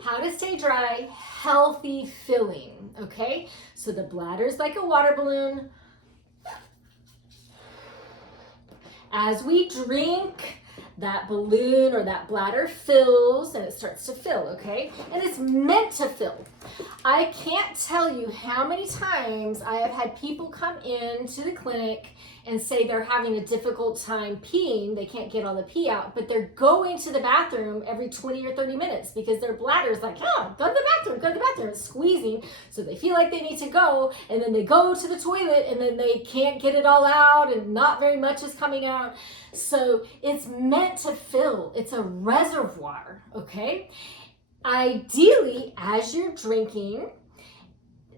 How to stay dry, healthy filling, okay? So the bladder's like a water balloon. As we drink, that balloon or that bladder fills and it starts to fill, okay? And it's meant to fill. I can't tell you how many times I have had people come into the clinic and say they're having a difficult time peeing. They can't get all the pee out, but they're going to the bathroom every 20 or 30 minutes because their bladder's like, oh, go to the bathroom, go to the bathroom. It's squeezing. So they feel like they need to go, and then they go to the toilet and then they can't get it all out and not very much is coming out. So it's meant to fill. It's a reservoir, okay? Ideally, as you're drinking,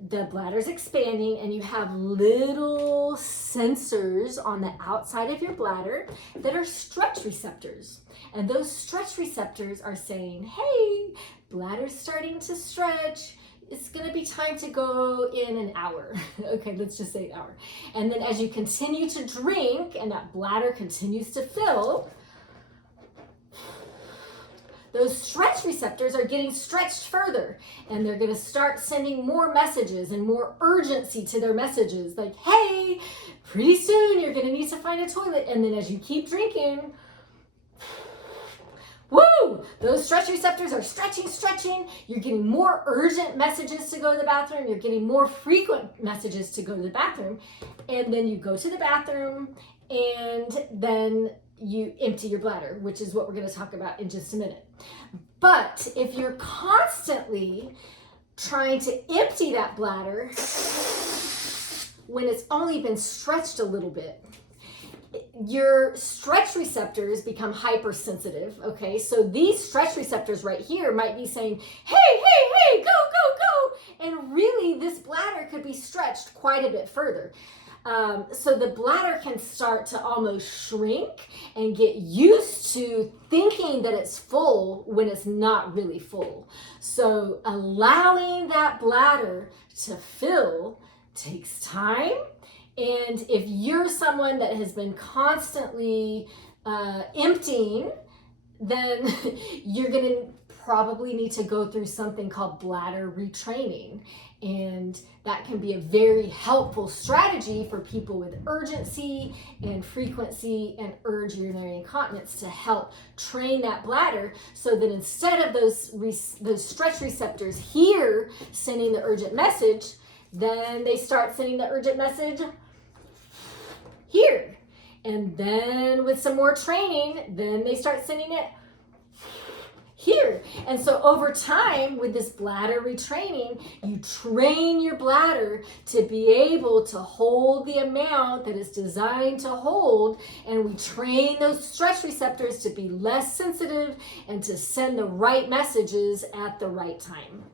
the bladder's expanding and you have little sensors on the outside of your bladder that are stretch receptors. And those stretch receptors are saying, hey, bladder's starting to stretch. It's going to be time to go in an hour. Okay, let's just say an hour. And then as you continue to drink and that bladder continues to fill, those stretch receptors are getting stretched further, and they're going to start sending more messages and more urgency to their messages, like, hey, pretty soon you're going to need to find a toilet. And then as you keep drinking, woo, those stretch receptors are stretching. You're getting more urgent messages to go to the bathroom. You're getting more frequent messages to go to the bathroom. And then you go to the bathroom, and then you empty your bladder, which is what we're going to talk about in just a minute. But if you're constantly trying to empty that bladder when it's only been stretched a little bit, your stretch receptors become hypersensitive, okay? So these stretch receptors right here might be saying, hey, go. And really, this bladder could be stretched quite a bit further. So the bladder can start to almost shrink and get used to thinking that it's full when it's not really full. So allowing that bladder to fill takes time. And if you're someone that has been constantly emptying, then you're going to probably need to go through something called bladder retraining. And that can be a very helpful strategy for people with urgency and frequency and urge urinary incontinence to help train that bladder so that instead of those stretch receptors here sending the urgent message, then they start sending the urgent message here. And then with some more training, then they start sending it here. And so over time, with this bladder retraining, you train your bladder to be able to hold the amount that it's designed to hold. And we train those stretch receptors to be less sensitive and to send the right messages at the right time.